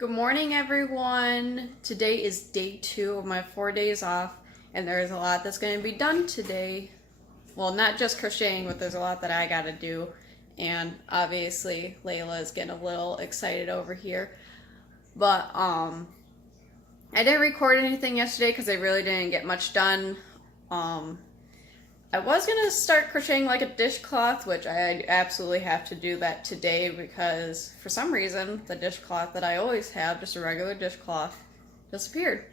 Good morning, everyone. Today is day 2 of my 4 days off, and there's a lot that's going to be done today. Well, not just crocheting, but there's a lot that I got to do. And obviously, Layla is getting a little excited over here. But I didn't record anything yesterday because I really didn't get much done. I was going to start crocheting like a dishcloth, which I absolutely have to do that today because for some reason the dishcloth that I always have, just a regular dishcloth, disappeared.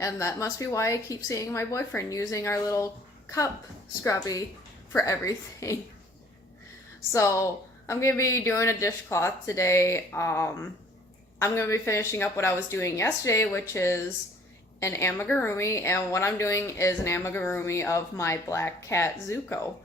And that must be why I keep seeing my boyfriend using our little cup scrubby for everything. So I'm going to be doing a dishcloth today. I'm going to be finishing up what I was doing yesterday, which is an amigurumi, and what I'm doing is an amigurumi of my black cat Zuko.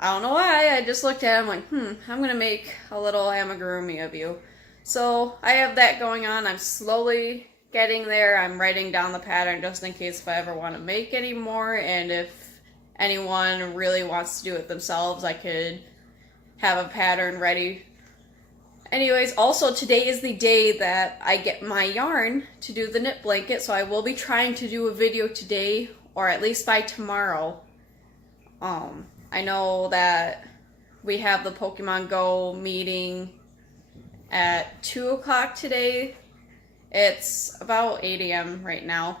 I don't know why, I just looked at him like, I'm gonna make a little amigurumi of you. So I have that going on. I'm slowly getting there. I'm writing down the pattern just in case if I ever want to make any more, and if anyone really wants to do it themselves, I could have a pattern ready. Anyways, also today is the day that I get my yarn to do the knit blanket, so I will be trying to do a video today, or at least by tomorrow. I know that we have the Pokemon Go meeting at 2 o'clock today. It's about 8 a.m. right now,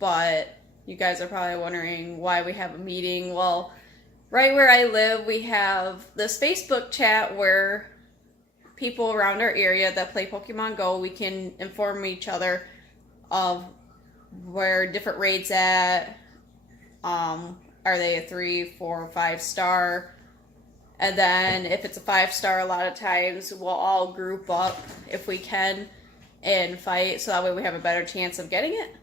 but you guys are probably wondering why we have a meeting. Well, right where I live, we have this Facebook chat where people around our area that play Pokemon Go, we can inform each other of where different raids at. Are they a 3, 4, 5 star? And then if it's a 5 star, a lot of times we'll all group up if we can and fight, so that way we have a better chance of getting it.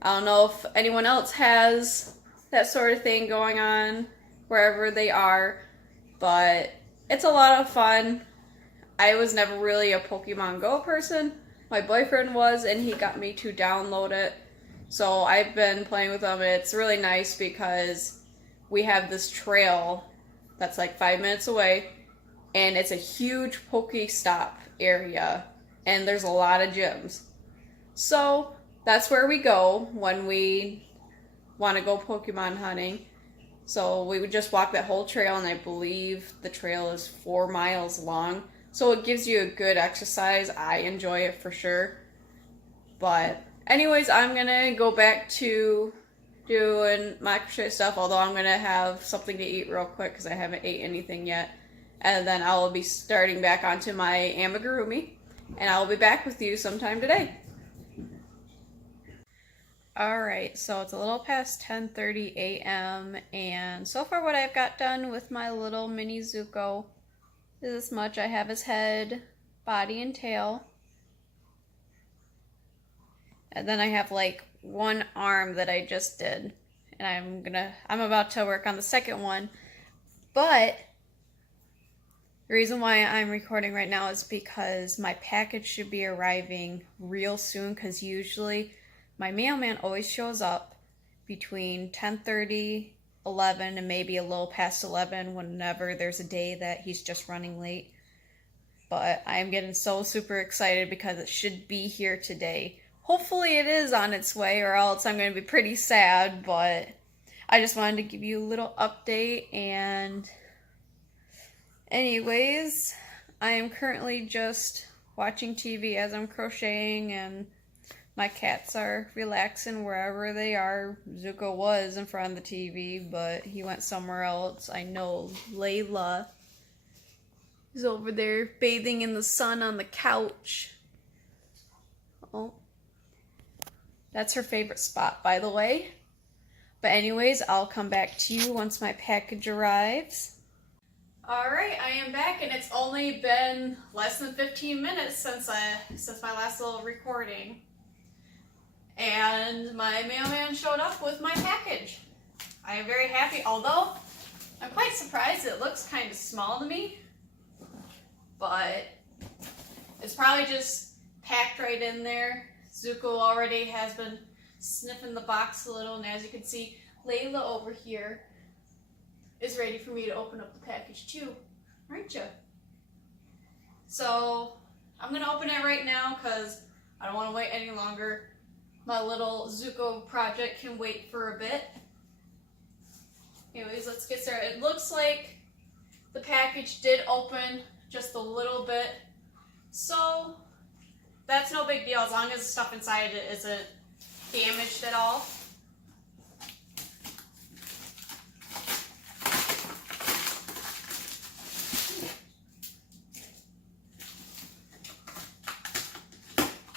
I don't know if anyone else has that sort of thing going on wherever they are, but it's a lot of fun. I was never really a Pokemon Go person. My boyfriend was, and he got me to download it. So I've been playing with them, and it's really nice because we have this trail that's like 5 minutes away, and it's a huge Pokestop area, and there's a lot of gyms. So that's where we go when we want to go Pokemon hunting. So we would just walk that whole trail, and I believe the trail is 4 miles long. So it gives you a good exercise. I enjoy it for sure. But anyways, I'm going to go back to doing my crochet stuff, although I'm going to have something to eat real quick because I haven't ate anything yet. And then I will be starting back onto my amigurumi, and I will be back with you sometime today. Alright, so it's a little past 10:30 a.m. and so far what I've got done with my little mini Zuko is this much. I have his head, body, and tail. And then I have like one arm that I just did. And I'm about to work on the second one. But the reason why I'm recording right now is because my package should be arriving real soon, because usually my mailman always shows up between 10:30, 11, and maybe a little past 11 whenever there's a day that he's just running late. But I am getting so super excited because it should be here today. Hopefully it is on its way, or else I'm going to be pretty sad, but I just wanted to give you a little update. And anyways, I am currently just watching TV as I'm crocheting, and my cats are relaxing wherever they are. Zuko was in front of the TV, but he went somewhere else. I know Layla is over there bathing in the sun on the couch. Oh, that's her favorite spot, by the way. But anyways, I'll come back to you once my package arrives. Alright, I am back, and it's only been less than 15 minutes since my last little recording. And my mailman showed up with my package. I am very happy, although I'm quite surprised. It looks kind of small to me, but it's probably just packed right in there. Zuko already has been sniffing the box a little, and as you can see, Layla over here is ready for me to open up the package too, aren't you? So I'm gonna open it right now because I don't want to wait any longer. My little Zuko project can wait for a bit. Anyways, let's get started. It looks like the package did open just a little bit, so that's no big deal as long as the stuff inside it isn't damaged at all.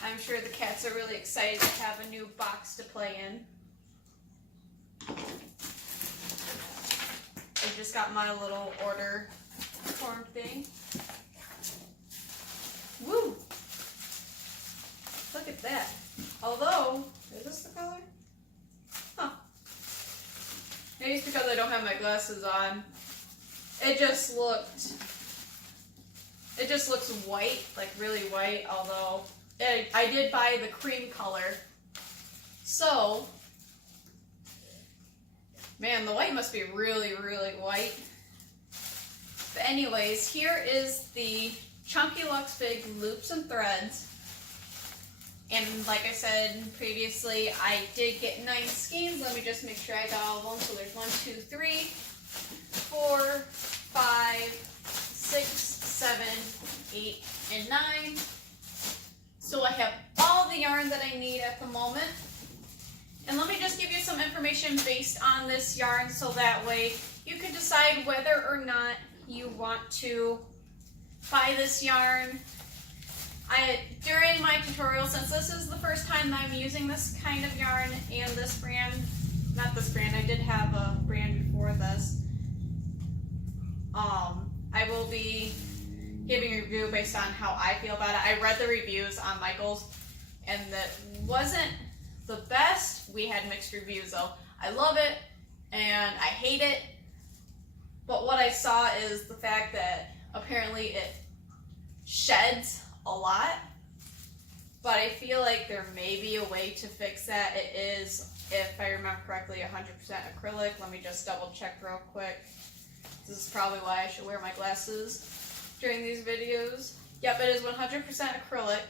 I'm sure the cats are really excited to have a new box to play in. I just got my little order form thing. Woo! Look at that. Although, is this the color? Huh. Maybe it's because I don't have my glasses on. It just looks white, like really white, although I did buy the cream color. So, man, the white must be really, really white. But anyways, here is the Chunky Luxe Big Loops and Threads. And like I said previously, I did get 9 skeins. Let me just make sure I got all of them. So there's 1, 2, 3, 4, 5, 6, 7, 8, and 9. So I have all the yarn that I need at the moment. And let me just give you some information based on this yarn so that way you can decide whether or not you want to buy this yarn. During my tutorial, since this is the first time I'm using this kind of yarn and this brand, not this brand, I did have a brand before this, I will be giving a review based on how I feel about it. I read the reviews on Michael's and that wasn't the best. We had mixed reviews though. I love it and I hate it, but what I saw is the fact that apparently it sheds a lot, but I feel like there may be a way to fix that. It is, if I remember correctly, 100% acrylic. Let me just double check real quick. This is probably why I should wear my glasses during these videos. Yep, it is 100% acrylic.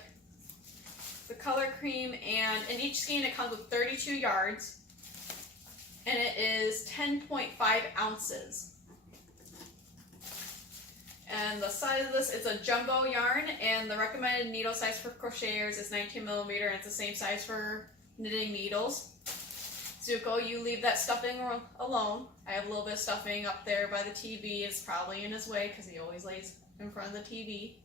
The color cream, and in each skein it comes with 32 yards, and it is 10.5 ounces. And the size of this, it's a jumbo yarn, and the recommended needle size for crocheters is 19 millimeter, and it's the same size for knitting needles. Zuko, you leave that stuffing alone. I have a little bit of stuffing up there by the TV. It's probably in his way because he always lays in front of the TV.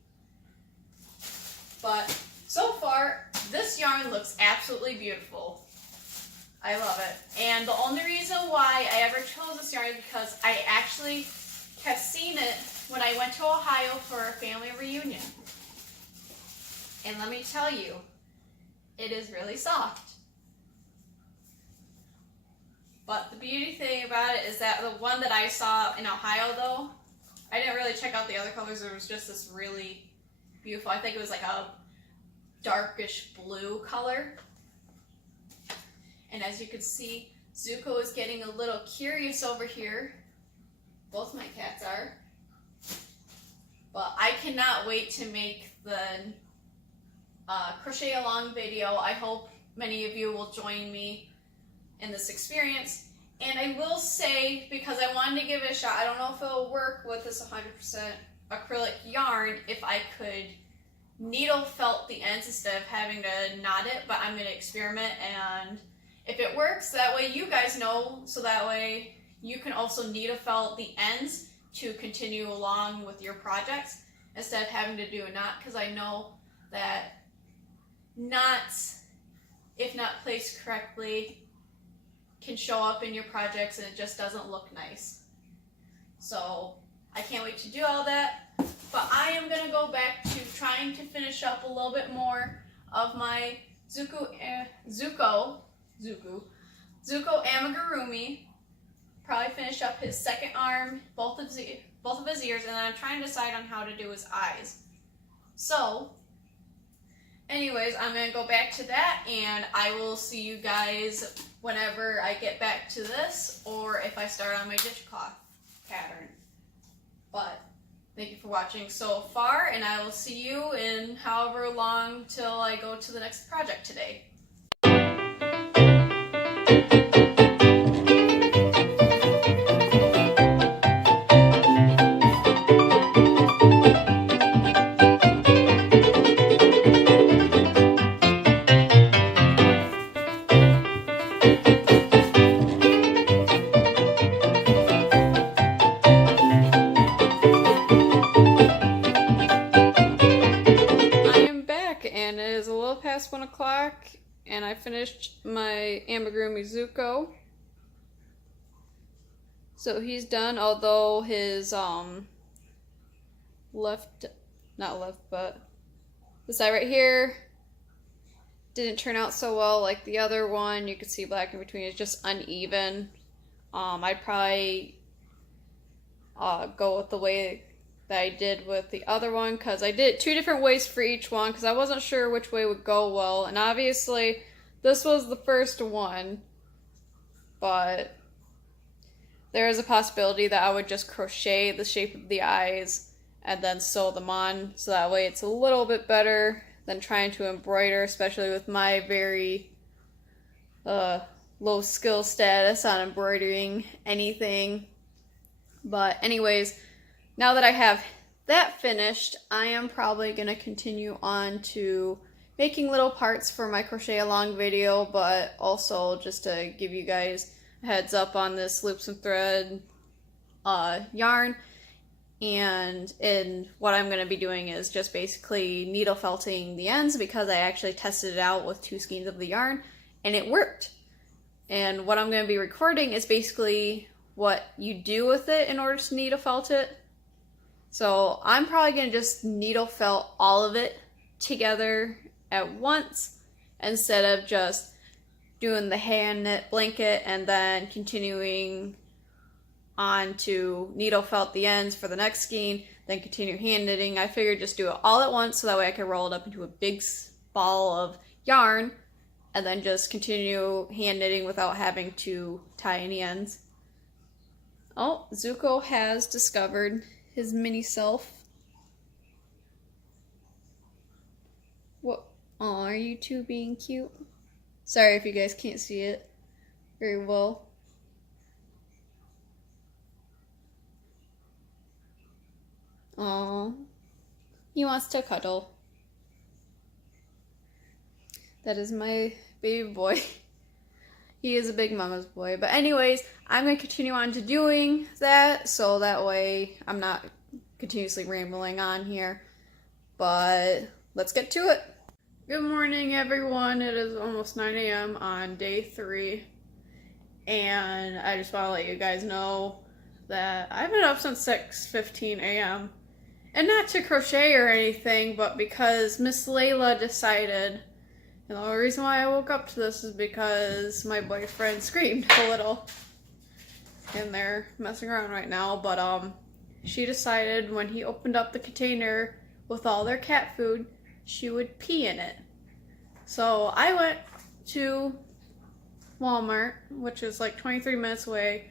But so far, this yarn looks absolutely beautiful. I love it. And the only reason why I ever chose this yarn is because I actually have seen it when I went to Ohio for a family reunion. And let me tell you, it is really soft. But the beauty thing about it is that the one that I saw in Ohio though, I didn't really check out the other colors. There was just this really beautiful, I think it was like a darkish blue color. And as you can see, Zuko is getting a little curious over here. Both my cats are. But I cannot wait to make the crochet along video. I hope many of you will join me in this experience. And I will say, because I wanted to give it a shot, I don't know if it'll work with this 100% acrylic yarn, if I could needle felt the ends instead of having to knot it, but I'm going to experiment, and if it works, that way you guys know, so that way you can also needle felt the ends to continue along with your projects instead of having to do a knot, because I know that knots, if not placed correctly, can show up in your projects and it just doesn't look nice. So I can't wait to do all that, but I am going to go back to trying to finish up a little bit more of my Zuko amigurumi. Probably finish up his second arm, both of his ears, and then I'm trying to decide on how to do his eyes. So, anyways, I'm going to go back to that, and I will see you guys whenever I get back to this, or if I start on my dishcloth pattern. But Thank you for watching so far, and I will see you in however long till I go to the next project today. And it is a little past 1 o'clock, and I finished my amigurumi Zuko. So he's done, although his not left, but the side right here didn't turn out so well like the other one. You can see black in between. It's just uneven. I'd probably go with the way that I did with the other one, because I did 2 different ways for each one because I wasn't sure which way would go well, and obviously this was the first one, but there is a possibility that I would just crochet the shape of the eyes and then sew them on, so that way it's a little bit better than trying to embroider, especially with my very low skill status on embroidering anything. But anyways, now that I have that finished, I am probably going to continue on to making little parts for my crochet along video, but also just to give you guys a heads up on this loops and thread yarn. And what I'm going to be doing is just basically needle felting the ends, because I actually tested it out with 2 skeins of the yarn and it worked. And what I'm going to be recording is basically what you do with it in order to needle felt it. So I'm probably going to just needle felt all of it together at once, instead of just doing the hand knit blanket and then continuing on to needle felt the ends for the next skein, then continue hand knitting. I figured just do it all at once, so that way I can roll it up into a big ball of yarn and then just continue hand knitting without having to tie any ends. Oh, Zuko has discovered his mini self. What? Oh, are you two being cute? Sorry if you guys can't see it very well. Oh, he wants to cuddle. That is my baby boy. He is a big mama's boy. But anyways, I'm going to continue on to doing that, so that way I'm not continuously rambling on here. But let's get to it. Good morning, everyone. It is almost 9 a.m. on day 3. And I just want to let you guys know that I've been up since 6:15 a.m. And not to crochet or anything, but because Miss Layla decided. And the only reason why I woke up to this is because my boyfriend screamed a little. And they're messing around right now, but she decided when he opened up the container with all their cat food, she would pee in it. So I went to Walmart, which is like 23 minutes away,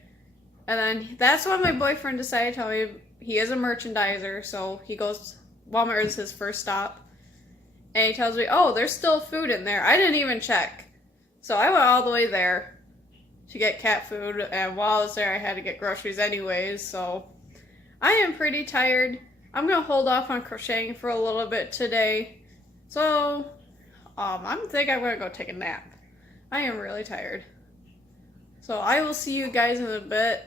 and then that's when my boyfriend decided to tell me he is a merchandiser, so he goes, Walmart is his first stop. And he tells me, oh, there's still food in there. I didn't even check. So I went all the way there to get cat food. And while I was there, I had to get groceries anyways. So I am pretty tired. I'm going to hold off on crocheting for a little bit today. So I think I'm going to go take a nap. I am really tired. So I will see you guys in a bit.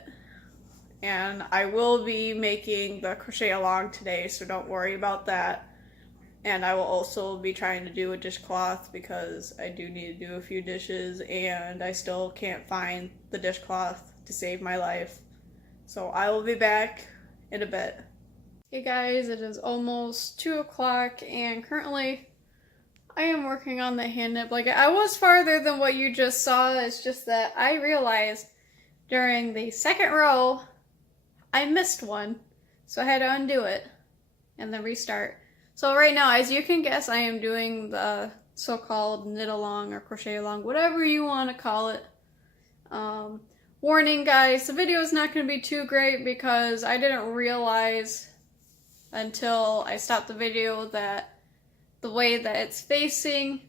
And I will be making the crochet along today, so don't worry about that. And I will also be trying to do a dishcloth, because I do need to do a few dishes and I still can't find the dishcloth to save my life. So I will be back in a bit. Hey guys, it is almost 2 o'clock and currently I am working on the hand knit blanket. I was farther than what you just saw. It's just that I realized during the second row I missed one. So I had to undo it and then restart. So right now, as you can guess, I am doing the so-called knit along or crochet along, whatever you want to call it. Warning guys, the video is not going to be too great because I didn't realize until I stop the video that the way that it's facing,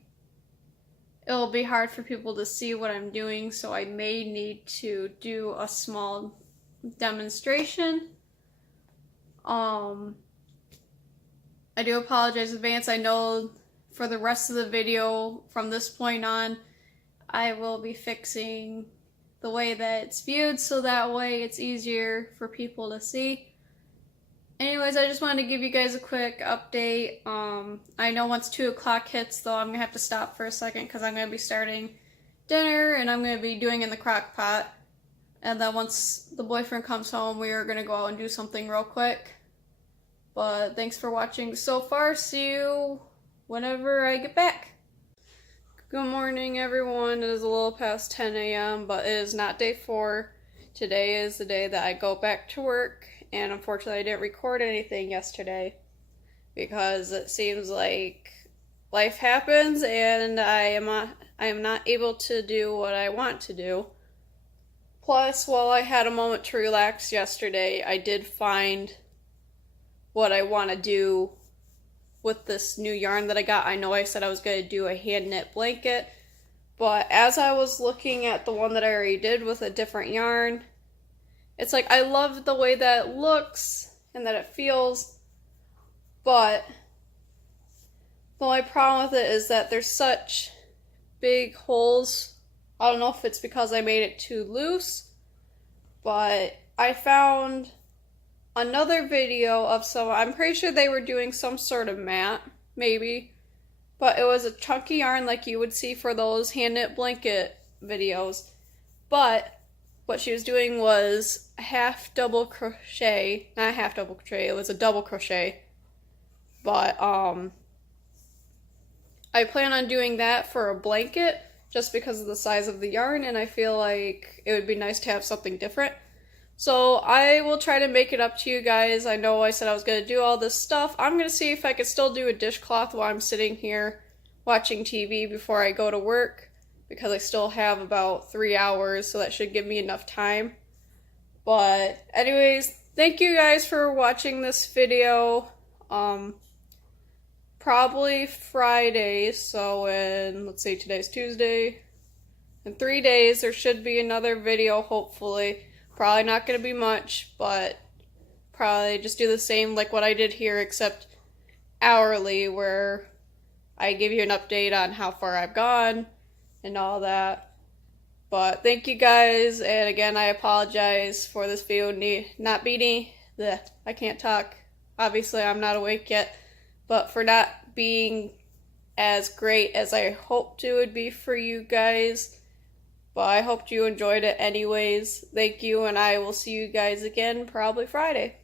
it'll be hard for people to see what I'm doing, so I may need to do a small demonstration. I do apologize in advance. I know for the rest of the video from this point on, I will be fixing the way that it's viewed so that way it's easier for people to see. Anyways, I just wanted to give you guys a quick update. I know once 2 o'clock hits though, I'm going to have to stop for a second because I'm going to be starting dinner and I'm going to be doing in the crock pot. And then once the boyfriend comes home, we are going to go out and do something real quick. But thanks for watching so far. See you whenever I get back. Good morning, everyone. It is a little past 10 a.m., but it is not day 4. Today is the day that I go back to work, and unfortunately I didn't record anything yesterday because it seems like life happens and I am not able to do what I want to do. Plus, while I had a moment to relax yesterday, I did find what I want to do with this new yarn that I got. I know I said I was going to do a hand knit blanket, but as I was looking at the one that I already did with a different yarn, it's like I love the way that it looks and that it feels, but the only problem with it is that there's such big holes. I don't know if it's because I made it too loose, but I found another video of I'm pretty sure they were doing some sort of mat, maybe, but it was a chunky yarn like you would see for those hand knit blanket videos, but what she was doing was half double crochet, not half double crochet, it was a double crochet, but I plan on doing that for a blanket just because of the size of the yarn, and I feel like it would be nice to have something different. So I will try to make it up to you guys. I know I said I was going to do all this stuff. I'm going to see if I can still do a dishcloth while I'm sitting here watching TV before I go to work, because I still have about 3 hours, so that should give me enough time. But anyways, thank you guys for watching this video. Probably Friday, so let's see, today's Tuesday. In 3 days there should be another video, hopefully. Probably not going to be much, but probably just do the same like what I did here, except hourly, where I give you an update on how far I've gone and all that. But thank you guys, and again, I apologize for this video not being, I can't talk. Obviously, I'm not awake yet, but for not being as great as I hoped it would be for you guys. But I hoped you enjoyed it anyways. Thank you, and I will see you guys again probably Friday.